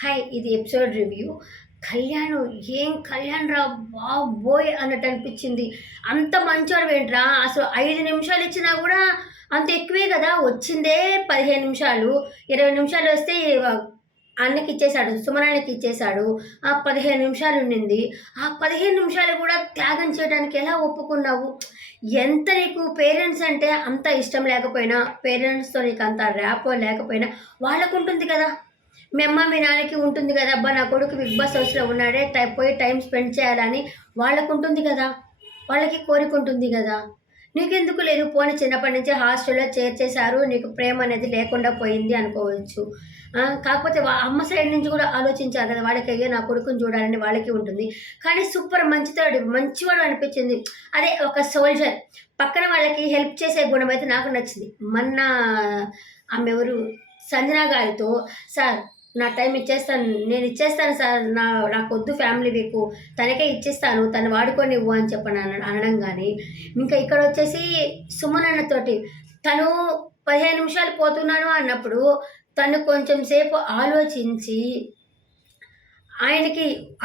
Hi, ఇది episode review. Kalyan, ఏం కళ్యాణ్ రా బాబోయ్ అన్నట్టు అనిపించింది. అంత మంచోడు ఏంట్రా, అసలు 5 నిమిషాలు ఇచ్చినా కూడా అంత ఎక్కువే కదా. వచ్చిందే 15 నిమిషాలు, 20 నిమిషాలు వస్తే అన్నకి ఇచ్చేశాడు, సుమనాన్నకి ఇచ్చేశాడు. ఆ 15 నిమిషాలు ఉండింది. ఆ 15 నిమిషాలు కూడా త్యాగం చేయడానికి ఎలా ఒప్పుకున్నావు? ఎంత నీకు పేరెంట్స్ అంటే అంత ఇష్టం లేకపోయినా, పేరెంట్స్తో నీకు అంత ర్యాపో లేకపోయినా వాళ్ళకు ఉంటుంది కదా. మీ అమ్మ మీ నాన్నకి ఉంటుంది కదా, అబ్బా నా కొడుకు బిగ్ బాస్ హౌస్లో ఉన్నాడే, పోయి టైం స్పెండ్ చేయాలని వాళ్ళకు ఉంటుంది కదా, వాళ్ళకి కోరిక ఉంటుంది కదా. నీకెందుకు లేదు? పోనీ చిన్నప్పటి నుంచి హాస్టల్లో చేర్చేశారు, నీకు ప్రేమ అనేది లేకుండా పోయింది అనుకోవచ్చు. కాకపోతే అమ్మ సైడ్ నుంచి కూడా ఆలోచించారు కదా, వాళ్ళకి అయ్యో నా కొడుకుని చూడాలని వాళ్ళకి ఉంటుంది. కానీ సూపర్ మంచివాడు, మంచివాడు అనిపించింది. అదే ఒక సోల్జర్ పక్కన వాళ్ళకి హెల్ప్ చేసే గుణం అయితే నాకు నచ్చింది. మొన్న ఆమె ఎవరు, సంజన గారితో, సార్ నా టైం ఇచ్చేస్తాను, నేను ఇచ్చేస్తాను సార్, నాకు వద్దు ఫ్యామిలీ వీకు, తనకే ఇచ్చేస్తాను, తను వాడుకొని ఇవ్వు అని చెప్పని అనడం. కానీ ఇంకా ఇక్కడ వచ్చేసి సుమన్ అన్నతోటి తను 15 నిమిషాలు పోతున్నాను అన్నప్పుడు తను కొంచెం సేపు ఆలోచించి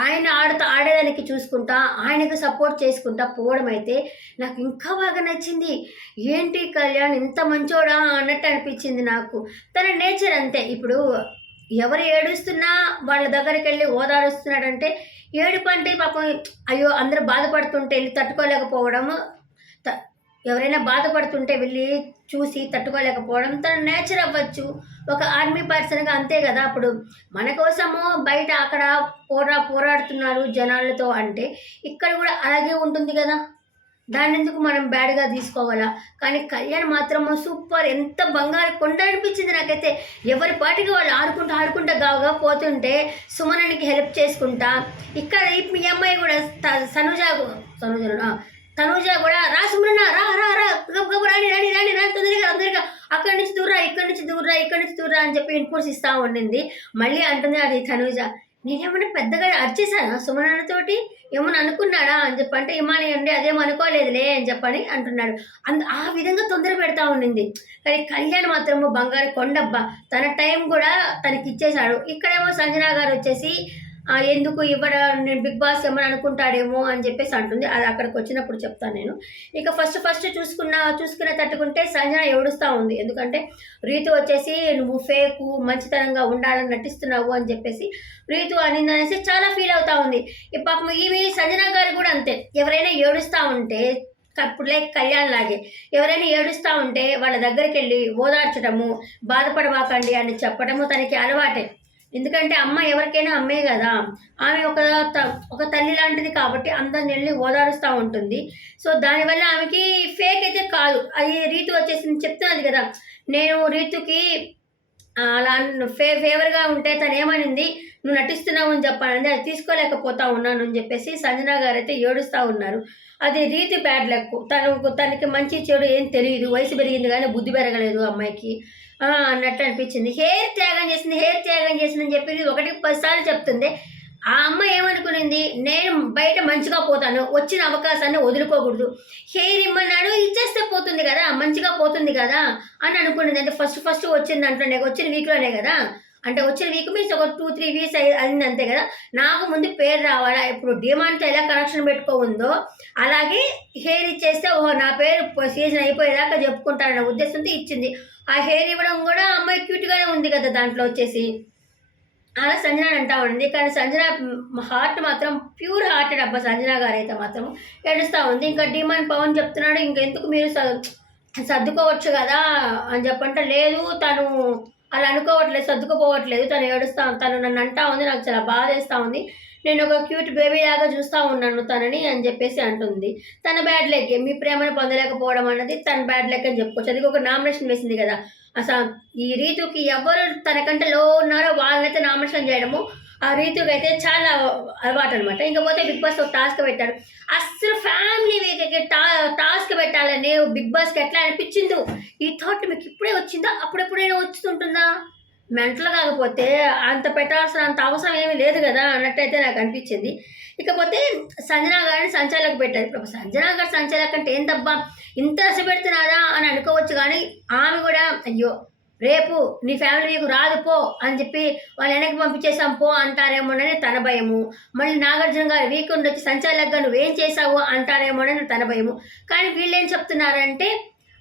ఆయన ఆడేదానికి చూసుకుంటా, ఆయనకు సపోర్ట్ చేసుకుంటా పోవడం అయితే నాకు ఇంకా బాగా నచ్చింది. ఏంటి కళ్యాణ్ ఇంత మంచోడా అన్నట్టు అనిపించింది నాకు. తన నేచర్ అంతే. ఇప్పుడు ఎవరు ఏడుస్తున్నా వాళ్ళ దగ్గరికి వెళ్ళి ఓదారుస్తున్నాడంటే, ఏడుపు అంటే పాపం అయ్యో అందరూ బాధపడుతుంటే వెళ్ళి తట్టుకోలేకపోవడము, ఎవరైనా బాధపడుతుంటే వెళ్ళి చూసి తట్టుకోలేకపోవడం తన నేచర్ అవ్వచ్చు. ఒక ఆర్మీ పర్సన్గా అంతే కదా. అప్పుడు మన కోసము బయట అక్కడ పోరాడుతున్నారు జనాలతో అంటే ఇక్కడ కూడా అలాగే ఉంటుంది కదా. దాన్ని ఎందుకు మనం బ్యాడ్గా తీసుకోవాలా? కానీ కళ్యాణ్ మాత్రము సూపర్, ఎంత బంగారు కొండ అనిపించింది నాకైతే. ఎవరి పాటికి వాళ్ళు ఆడుకుంటా గావుగా పోతుంటే సుమనానికి హెల్ప్ చేసుకుంటా, ఇక్కడ మీ అమ్మాయి కూడా తనుజ కూడా రా సుమన రా రా రా రాని రాని రాని రాని తొందరగా అక్కడి నుంచి దూరా, ఇక్కడి నుంచి దూరా అని చెప్పి ఇన్పుట్స్ ఇస్తూ ఉండింది. మళ్ళీ అంటుంది అది తనుజ, నేనేమన్నా పెద్దగా అరిచేశానా సుమనతోటి, ఏమన్నా అనుకున్నాడా అని చెప్పంటే, ఇమాని అండి అదేమో అనుకోలేదులే అని చెప్పని అంటున్నాడు. ఆ విధంగా తొందర పెడతా ఉండింది. కానీ కళ్యాణ్ మాత్రము బంగారు కొండబ్బా, తన టైం కూడా తనకి ఇచ్చేశాడు. ఇక్కడేమో సంజన గారు వచ్చేసి ఎందుకు ఇవ్వడం, నేను బిగ్ బాస్ ఏమని అనుకుంటాడేమో అని చెప్పేసి అంటుంది. అది అక్కడికి వచ్చినప్పుడు చెప్తాను నేను. ఇక ఫస్ట్ చూసుకునే తట్టుకుంటే సంజన ఏడుస్తూ ఉంది. ఎందుకంటే రీతు వచ్చేసి నువ్వు ఫేకు, మంచితనంగా ఉండాలని నటిస్తున్నావు అని చెప్పేసి రీతు అనిందనేసి చాలా ఫీల్ అవుతా ఉంది. ఈ పాపం ఈమె సంజన గారు కూడా అంతే. ఎవరైనా ఏడుస్తూ ఉంటే, ఇప్పుడు కళ్యాణ్ లాగే ఎవరైనా ఏడుస్తూ ఉంటే వాళ్ళ దగ్గరికి వెళ్ళి ఓదార్చడము, బాధపడవాకండి అని చెప్పడము తనకి అలవాటే. ఎందుకంటే అమ్మ ఎవరికైనా అమ్మే కదా. ఆమె ఒక తల్లి లాంటిది కాబట్టి అందరిని వెళ్ళి ఓదారుస్తూ ఉంటుంది. సో దానివల్ల ఆమెకి ఫేక్ అయితే కాదు. అది రీతు వచ్చేసి చెప్తున్నది కదా, నేను రీతుకి అలా ఫేవర్గా ఉంటే తను ఏమనింది, నువ్వు నటిస్తున్నావు అని చెప్పానండి, అది తీసుకోలేకపోతా ఉన్నాను అని చెప్పేసి సంజన గారు అయితే ఏడుస్తూ ఉన్నారు. అది రీతి బ్యాడ్ లక్. తనకి మంచి చెడు ఏం తెలియదు, వయసు పెరిగింది కానీ బుద్ధి పెరగలేదు అమ్మాయికి అన్నట్టు అనిపించింది. హెయిర్ త్యాగం చేసింది అని చెప్పి 1-10 సార్లు చెప్తుంది. ఆ అమ్మ ఏమనుకునింది, నేను బయట మంచిగా పోతాను, వచ్చిన అవకాశాన్ని వదులుకోకూడదు, హెయిర్ ఇమ్మన్నాడు ఇచ్చేస్తే పోతుంది కదా, మంచిగా పోతుంది కదా అని అనుకునింది. అంటే ఫస్ట్ వచ్చింది అంటున్నాను, వచ్చిన వీక్లోనే కదా, అంటే వచ్చిన వీక్ మీన్స్ ఒక 2-3 వీక్స్ అయింది అంతే కదా. నాకు ముందు పేరు రావాలా, ఇప్పుడు డిమాండ్తో ఎలా కనెక్షన్ పెట్టుకోఉందో అలాగే హెయిర్ ఇచ్చేస్తే ఓహో నా పేరు సీజన్ అయిపోయేదాకా చెప్పుకుంటానన్న ఉద్దేశంతో ఇచ్చింది. ఆ హెయిర్ ఇవ్వడం కూడా అమ్మాయి క్యూట్గానే ఉంది కదా దాంట్లో వచ్చేసి. అలా సంజన అంటా ఉంది. కానీ సంజన హార్ట్ మాత్రం ప్యూర్ హార్టెడ్ అబ్బా. సంజన గారు అయితే మాత్రం ఏడుస్తూ ఉంది. ఇంకా డిమాండ్ పవన్ చెప్తున్నాడు, ఇంకెందుకు మీరు సర్దుకోవచ్చు కదా అని చెప్పంటే, లేదు తను అలా అనుకోవట్లేదు, సర్దుకుపోవట్లేదు, తను నన్ను అంటా ఉంది, నాకు చాలా బాధ వేస్తూ ఉంది, నేను ఒక క్యూట్ బేబీ లాగా చూస్తూ ఉన్నాను తనని అని చెప్పేసి అంటుంది. తన బ్యాడ్ లెగ్, మీ ప్రేమను పొందలేకపోవడం అన్నది తన బ్యాడ్ లెగ్ అని చెప్పుకోవచ్చు. అది ఒక నామినేషన్ వేసింది కదా. అసలు ఈ రీతుకి ఎవరు తనకంటే లో ఉన్నారో వాళ్ళనైతే నామినేషన్ చేయడము ఆ రీతుకి అయితే చాలా అలవాటు అనమాట. ఇంకపోతే బిగ్ బాస్ ఒక టాస్క్ పెట్టాడు. అస్సలు ఫ్యామిలీ వీక్కి టాస్క్ పెట్టాలని బిగ్ బాస్కి ఎట్లా అనిపించిందో, ఈ థాట్ మీకు ఇప్పుడే వచ్చిందా, అప్పుడెప్పుడైనా వచ్చుతుంటుందా? మెంటల్ కాకపోతే అంత పెట్టాల్సిన అంత అవసరం ఏమీ లేదు కదా అన్నట్టయితే నాకు అనిపించింది. ఇకపోతే సంజన గారిని సంచాలకు పెట్టారు. ఇప్పుడు సంజన గారు సంచాలకు అంటే ఏంటబ్బా ఇంత ఆశ పెడుతున్నారా అని అనుకోవచ్చు. కానీ ఆమె కూడా అయ్యో రేపు నీ ఫ్యామిలీ నీకు రాదు పో అని చెప్పి వాళ్ళు వెనక్కి పంపించేసాం పో అంటారేమోనని తన భయము. మళ్ళీ నాగార్జున గారు వీకెండ్ వచ్చి సంచాలకుగా నువ్వేం చేసావు అంటారేమోనని తన భయము. కానీ వీళ్ళు ఏం చెప్తున్నారంటే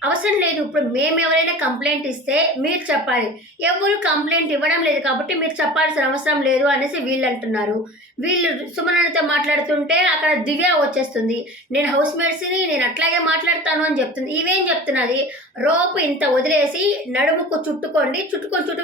అవసరం లేదు, ఇప్పుడు మేము ఎవరైనా కంప్లైంట్ ఇస్తే మీరు చెప్పాలి, ఎవరు కంప్లైంట్ ఇవ్వడం లేదు కాబట్టి మీరు చెప్పాల్సిన అవసరం లేదు అనేసి వీళ్ళు అంటున్నారు. వీళ్ళు సుమనతో మాట్లాడుతుంటే అక్కడ దివ్య వచ్చేస్తుంది, నేను హౌస్ మేట్స్ని నేను అట్లాగే మాట్లాడతాను అని చెప్తుంది. ఇవేం చెప్తున్నది, రోపు ఇంత వదిలేసి నడుముకు చుట్టుకోండి,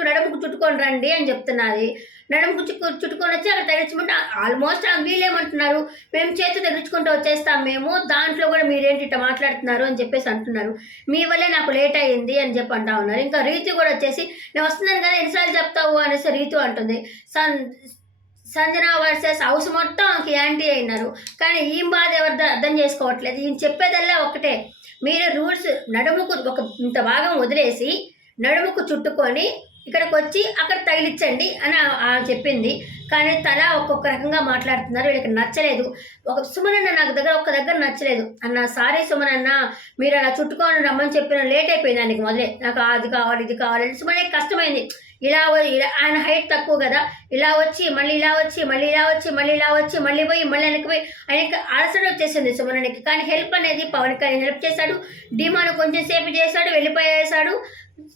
నడుముకు చుట్టుకొని రండి అని చెప్తున్నది. నడుముకు చుట్టుకొని వచ్చి అక్కడ తగిలించుకుంటే ఆల్మోస్ట్ వీళ్ళేమంటున్నారు, మేము చేతి తగిలించుకుంటూ వచ్చేస్తాం మేము, దాంట్లో కూడా మీరేంటి ఇట్లా మాట్లాడుతున్నారు అని చెప్పేసి అంటున్నారు. మీ వల్లే నాకు లేట్ అయ్యింది అని చెప్పి అంటా ఉన్నారు. ఇంకా రీతు కూడా వచ్చేసి నేను వస్తున్నాను కదా ఎన్నిసార్లు చెప్తావు అనేసి రీతు అంటుంది. సంజన వర్సెస్ హౌస్ మొత్తం యాంటీ అయినారు. కానీ ఈ బాధ ఎవరిదో అర్థం చేసుకోవట్లేదు. ఈయన చెప్పేదల్లా ఒకటే, మీరు రూల్స్ నడుముకు ఒక ఇంత భాగం వదిలేసి నడుముకు చుట్టుకొని ఇక్కడికి వచ్చి అక్కడ తగిలించండి అని చెప్పింది. కానీ తల ఒక్కొక్క రకంగా మాట్లాడుతున్నారు, వీళ్ళకి నచ్చలేదు. సుమనన్న నాకు ఒక్క దగ్గర నచ్చలేదు. అన్న సారీ సుమనన్న, మీరు అలా చుట్టుకొని రమ్మని చెప్పిన లేట్ అయిపోయింది దానికి మొదలే, నాకు అది కావాలి ఇది కావాలి. సుమనకి కష్టమైంది, ఇలా ఆయన హైట్ తక్కువ కదా, ఇలా వచ్చి మళ్ళీ ఇలా వచ్చి మళ్ళీ ఇలా వచ్చి మళ్ళీ ఇలా వచ్చి మళ్ళీ పోయి మళ్ళీ వెనక్కి పోయి ఆయనకి అలసట వచ్చేసింది సుమనకి. కానీ హెల్ప్ అనేది పవన్ కళ్యాణ్ హెల్ప్ చేశాడు, డిమాండ్ కొంచెం సేపు చేశాడు, వెళ్ళిపోయేసాడు.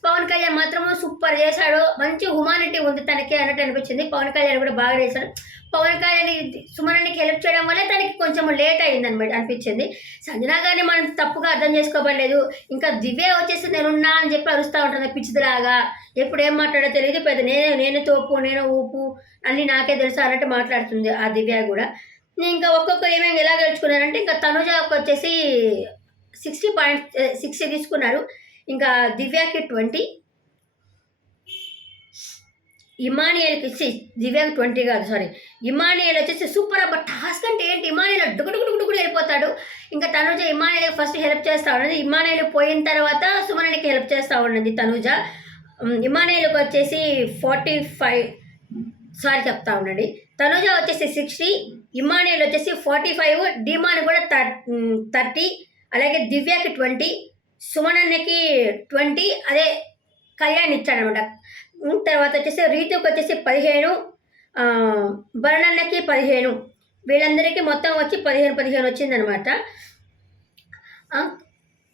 పవన్ కళ్యాణ్ మాత్రము సూపర్ చేశాడు, మంచి హ్యుమానిటీ ఉంది తనకి అన్నట్టు అనిపించింది. పవన్ కళ్యాణ్ కూడా బాగా చేశాడు. పవన్ కళ్యాణ్ సుమనకి హెల్ప్ చేయడం వల్ల తనకి కొంచెం లేట్ అయింది అనమాట అనిపించింది. సంజన గారిని మనం తప్పుగా అర్థం చేసుకోబడలేదు. ఇంకా దివ్య వచ్చేసి నేనున్నా అని చెప్పి అరుస్తూ ఉంటుంది పిచ్చిదిలాగా, ఎప్పుడు ఏం మాట్లాడో తెలియదు, పెద్ద నేను తోపు నేను ఊపు అన్నీ నాకే తెలుసు అన్నట్టు మాట్లాడుతుంది ఆ దివ్య కూడా. ఇంకా ఒక్కొక్క ఏమేమి ఎలా గెలుచుకున్నారంటే ఇంకా తనుజాకు వచ్చేసి 60 తీసుకున్నారు, ఇంకా దివ్యాకి 20, ఇమానియల్కి దివ్యాకి 20 కాదు సారీ, ఇమానియల్ వచ్చేసి సూపర్ అబ్బా టాస్క్ అంటే ఏంటి, ఇమానియల్ డుగుడుగుడుగుడు వెళ్ళిపోతాడు. ఇంకా తనుజ ఇమానియల్కి ఫస్ట్ హెల్ప్ చేస్తూ ఉన్నది, ఇమానియల్ పోయిన తర్వాత సుమనకి హెల్ప్ చేస్తూ ఉన్నది తనుజ. ఇమానియల్కి వచ్చేసి 45 సారీ చెప్తా ఉండండి, తనుజ వచ్చేసి 60, ఇమానియల్ వచ్చేసి 45, డిమాన్ కూడా 30, అలాగే దివ్యాకి 20, సుమనన్నకి 20, అదే కళ్యాణ్ ఇచ్చాడనమాట. తర్వాత వచ్చేసి రీతుకి వచ్చేసి 15, భరణన్నకి 15, వీళ్ళందరికీ మొత్తం వచ్చి 15 వచ్చిందనమాట.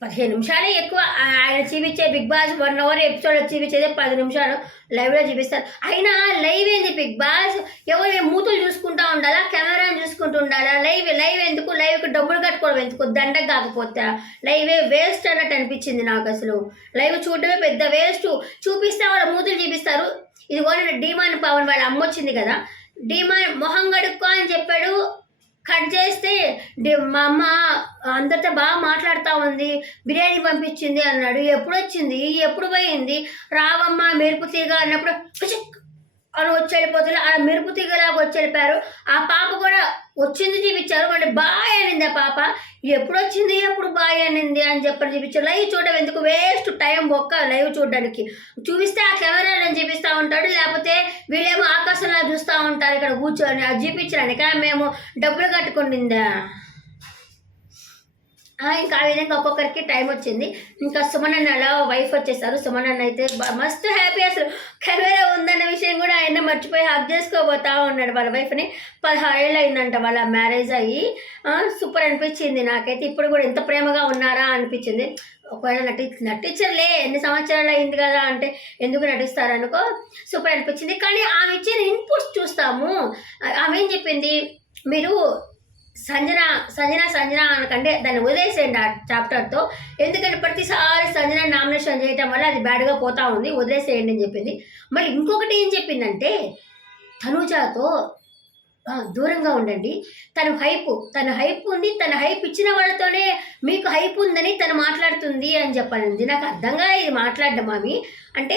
15 నిమిషాలే ఎక్కువ ఆయన చూపించే బిగ్ బాస్ 1 hour ఎపిసోడ్ చూపించేదే 10 నిమిషాలు లైవ్లో చూపిస్తారు. అయినా లైవ్ ఏంది బిగ్ బాస్, ఎవరు మూతులు చూసుకుంటూ ఉండాలా, కెమెరాని చూసుకుంటూ ఉండాలా, లైవ్ ఎందుకు, లైవ్కి డబ్బులు కట్టుకోవడం ఎందుకు, దండగ కాకపోతే లైవే వేస్ట్ అన్నట్టు అనిపించింది నాకు. అసలు లైవ్ చూడటమే పెద్ద వేస్ట్, చూపిస్తే వాళ్ళ మూతులు చూపిస్తారు. ఇది కూడా డిమాండ్ పవన్ వాళ్ళ అమ్మ వచ్చింది కదా, డిమాండ్ మొహం గడుక్కో అని చెప్పాడు, కట్ చేస్తే మా అమ్మ అందరితో బాగా మాట్లాడుతూ ఉంది, బిర్యానీ పంపించింది అన్నాడు. ఎప్పుడు వచ్చింది, ఎప్పుడు పోయింది, రావమ్మ మెరుపు తీగ అన్నప్పుడు అని వచ్చి వెళ్ళిపోతుంది, ఆ మెరుపు తీగలాగా వచ్చి వెళ్ళిపోయారు. ఆ పాప కూడా వచ్చింది చూపించారు, మళ్ళీ బాయ్ అనింది ఆ పాప, ఎప్పుడు వచ్చింది ఎప్పుడు బాయ్ అనింది అని చెప్పని చూపించారు. లైవ్ చూడడం ఎందుకు వేస్ట్, టైం ఒక్క లైవ్ చూడడానికి, చూపిస్తే ఆ కెమెరాలను చూపిస్తూ ఉంటాడు, లేకపోతే వీళ్ళేమో ఆకాశంలా చూస్తూ ఉంటారు ఇక్కడ కూర్చొని, అది చూపించడానికి మేము డబ్బులు కట్టుకుంటుందా. ఇంకా ఆ విధంగా ఒక్కొక్కరికి టైం వచ్చింది. ఇంకా సుమనన్న అలా వైఫ్ వచ్చేసారు. సుమనన్న అయితే మస్తు హ్యాపీ, అసలు కెమెరా ఉందన్న విషయం కూడా ఆయన మర్చిపోయి హక్ చేసుకోబోతా ఉన్నాడు వాళ్ళ వైఫ్ని. 16 ఏళ్ళు అయిందంట వాళ్ళ మ్యారేజ్ అయ్యి. సూపర్ అనిపించింది నాకైతే, ఇప్పుడు కూడా ఎంత ప్రేమగా ఉన్నారా అనిపించింది. ఒకవేళ నటించరులే, ఎన్ని సంవత్సరాలు అయింది కదా అంటే ఎందుకు నటిస్తారనుకో, సూపర్ అనిపించింది. కానీ ఆమె ఇచ్చిన ఇన్పుట్స్ చూస్తాము. ఆమె ఏం చెప్పింది, మీరు సంజన అనకంటే దాన్ని వదిలేసేయండి ఆ చాప్టర్తో, ఎందుకంటే ప్రతిసారి సంజన నామినేషన్ చేయటం వల్ల అది బ్యాడ్గా పోతా ఉంది, వదిలేసేయండి అని చెప్పింది. మళ్ళీ ఇంకొకటి ఏం చెప్పిందంటే, తనుజాతో దూరంగా ఉండండి, తన హైప్ ఉంది, తన హైప్ ఇచ్చిన వాళ్ళతోనే మీకు హైప్ ఉందని తను మాట్లాడుతుంది అని చెప్పాలంది. నాకు అర్థంగా ఇది మాట్లాడడం ఆమె అంటే,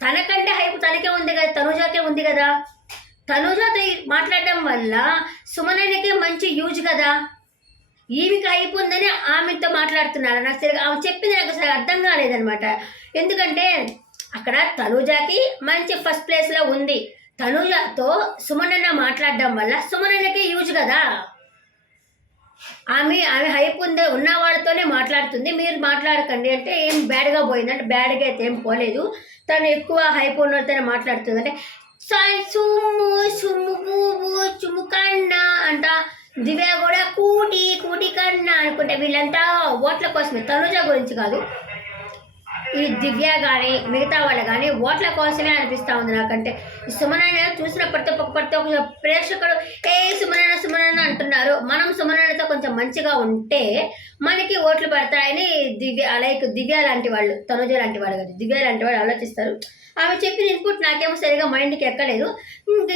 తనకంటే హైప్ తనకే ఉంది కదా, తనుజాకే ఉంది కదా, తనుజాతో మాట్లాడడం వల్ల సుమనకే మంచి యూజ్ కదా, ఈమెకి అయిపోయిందని ఆమెతో మాట్లాడుతున్నారు. నాకు సరిగా ఆమె చెప్పింది నాకు అసలు అర్థం కాలేదనమాట. ఎందుకంటే అక్కడ తనుజాకి మంచి ఫస్ట్ ప్లేస్లో ఉంది, తనుజాతో సుమనన్న మాట్లాడడం వల్ల సుమనకే యూజ్ కదా. ఆమె ఆమె హైప్ ఉంది ఉన్న వాళ్ళతోనే మాట్లాడుతుంది, మీరు మాట్లాడకండి అంటే ఏం బ్యాడ్గా పోయింది అంటే బ్యాడ్గా అయితే ఏం పోలేదు. తను ఎక్కువ హైప్ ఉన్నతోనే మాట్లాడుతుంది అంటే సాయి సుమ్ము సుమ్ము పువ్వు చుమ్ము కన్నా అంట. దివ్య కూడా కూటి కూటి కన్నా అనుకుంటే వీళ్ళంతా ఓట్ల కోసమే, తనుజ గురించి కాదు. ఈ దివ్య కానీ మిగతా వాళ్ళు కానీ ఓట్ల కోసమే అనిపిస్తూ ఉంది నాకంటే. ఈ సుమనన్న చూసిన ప్రతి ఒక్క ప్రేక్షకుడు సుమనన్న సుమనన్న అంటున్నారు. మనం సుమనన్నతో కొంచెం మంచిగా ఉంటే మనకి ఓట్లు పడతాయని దివ్య లాంటి వాళ్ళు, తనుజ లాంటి వాళ్ళు కాదు, దివ్య లాంటి వాళ్ళు ఆలోచిస్తారు. ఆమె చెప్పిన ఇన్పుట్ నాకేమో సరిగా మైండ్కి ఎక్కలేదు.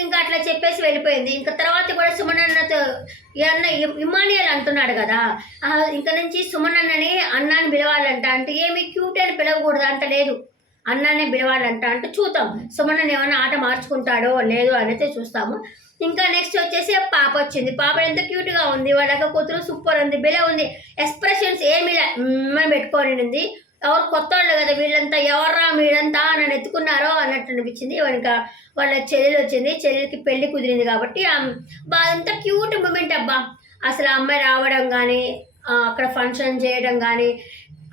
ఇంకా అట్లా చెప్పేసి వెళ్ళిపోయింది. ఇంకా తర్వాత కూడా సుమనన్నతో అన్న ఇమానియల్ అంటున్నాడు కదా, ఇంకా నుంచి సుమనన్నని అన్నాన్ని పిలవాలంట అంటే ఏమి క్యూట్ అని పిలవకూడదు అంట, లేదు అన్నానే పిలవాలంట అంటే చూద్దాం సుమనన్న ఏమైనా ఆట మార్చుకుంటాడో లేదో అనేది చూస్తాము. ఇంకా నెక్స్ట్ వచ్చేసి పాప వచ్చింది. పాప ఎంత క్యూట్గా ఉంది, వాళ్ళ కూతురు సూపర్ ఉంది, బిల ఉంది, ఎక్స్ప్రెషన్స్ ఏమి పెట్టుకొని ఎవరు కొత్త వాళ్ళు కదా వీళ్ళంతా, ఎవర్రా మీరంతా నన్ను ఎత్తుకున్నారో అన్నట్టు అనిపించింది. ఇంకా వాళ్ళ చెల్లెలు వచ్చింది, చెల్లెలకి పెళ్లి కుదిరింది కాబట్టి అంత క్యూట్ మూమెంట్ అబ్బా. అసలు ఆ అమ్మాయి రావడం కానీ అక్కడ ఫంక్షన్ చేయడం కానీ,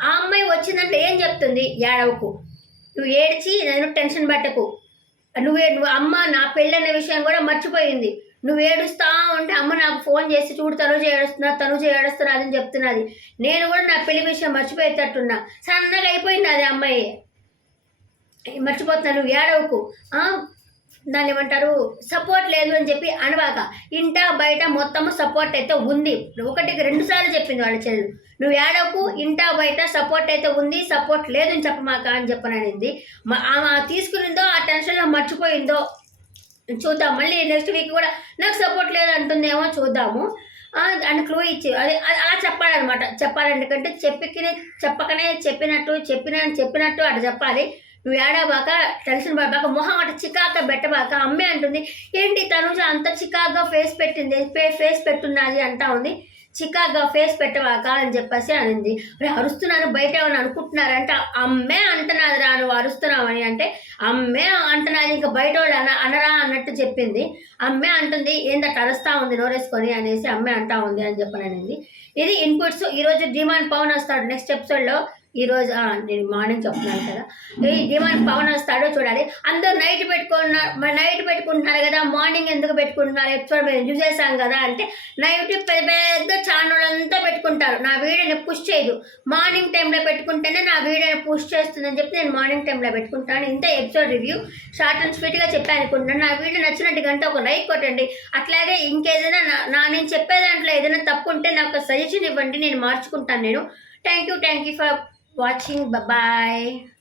ఆ అమ్మాయి వచ్చిందంటే ఏం చెప్తుంది, ఏడవకు, నువ్వు ఏడ్చి నేను టెన్షన్ పట్టకు, నువ్వు అమ్మ నా పెళ్ళన్న విషయం కూడా మర్చిపోయింది, నువ్వు ఏడుస్తా ఉంటే అమ్మ నాకు ఫోన్ చేసి చూడు తనుజ ఏడుస్తున్నా అని చెప్తున్నది, నేను కూడా నా పెళ్లి విషయం మర్చిపోయేటట్టున్నా, సన్నగా అయిపోయింది అది అమ్మాయి, మర్చిపోతున్నా, నువ్వు ఏడవకు, దాన్ని ఏమంటారు సపోర్ట్ లేదు అని చెప్పి అనవాక, ఇంట బయట మొత్తము సపోర్ట్ అయితే ఉంది, 1-2 సార్లు చెప్పింది వాళ్ళ చెల్లెలు, నువ్వు ఏడవకు ఇంట బయట సపోర్ట్ అయితే ఉంది, సపోర్ట్ లేదు అని చెప్పమాక అని చెప్పననింది. ఆమె తీసుకునిందో ఆ టెన్షన్లో మర్చిపోయిందో చూద్దాం. మళ్ళీ నెక్స్ట్ వీక్ కూడా నాకు సపోర్ట్ లేదు అంటుందేమో చూద్దాము అని క్లూ ఇచ్చి అలా చెప్పాలన్నమాట. చెప్పాలంటే చెప్పకనే చెప్పినట్టు అటు చెప్పాలి. నువ్వు ఏడబాక టెన్షన్ పడబాక మొహం అటు చికాగ్గా పెట్టబాక. అమ్మే అంటుంది ఏంటి తనుజ అంత చికాగ్గా ఫేస్ పెట్టున్నది అంటా ఉంది, చికాగ్గా ఫేస్ పెట్టవాక అని చెప్పేసి అనింది. అరుస్తున్నాను బయట ఏమైనా అనుకుంటున్నారంటే అమ్మే అంటున్నది రా నువ్వు అరుస్తున్నావని అంటే అమ్మే అంటున్నది, ఇంకా బయట వాళ్ళు అనరా అన్నట్టు చెప్పింది. అమ్మే అంటుంది ఏందట అరుస్తా ఉంది నోరేసుకొని అనేసి అమ్మే అంటా ఉంది అని చెప్పననింది. ఇది ఇన్పుట్స్. ఈరోజు డిమాండ్ పవన్ వస్తాడు నెక్స్ట్ ఎపిసోడ్లో. ఈరోజు నేను మార్నింగ్ చెప్తున్నాను కదా, ఈ డిమాండ్ పవన్ వస్తాడో చూడాలి. అందరూ నైట్ పెట్టుకుంటున్నారు కదా, మార్నింగ్ ఎందుకు పెట్టుకుంటున్నారు, ఎపిసోడ్ మేము చూసేసాం కదా అంటే నైట్ పెద్ద ఛానల్ అంతా పెట్టుకుంటారు, నా వీడియోని పుష్ చేయదు. మార్నింగ్ టైంలో పెట్టుకుంటేనే నా వీడియోని పుష్ చేస్తుందని చెప్పి నేను మార్నింగ్ టైంలో పెట్టుకుంటాను. ఇంత ఎపిసోడ్ రివ్యూ షార్ట్ అండ్ స్వీట్గా చెప్పాను అనుకుంటున్నాను. నా వీడియో నచ్చినట్టు గంట ఒక లైక్ కొట్టండి. అట్లాగే ఇంకేదైనా నేను చెప్పే దాంట్లో ఏదైనా తప్పు ఉంటే నాకు సజెషన్ ఇవ్వండి, నేను మార్చుకుంటాను. నేను thank you for watching. Bye bye.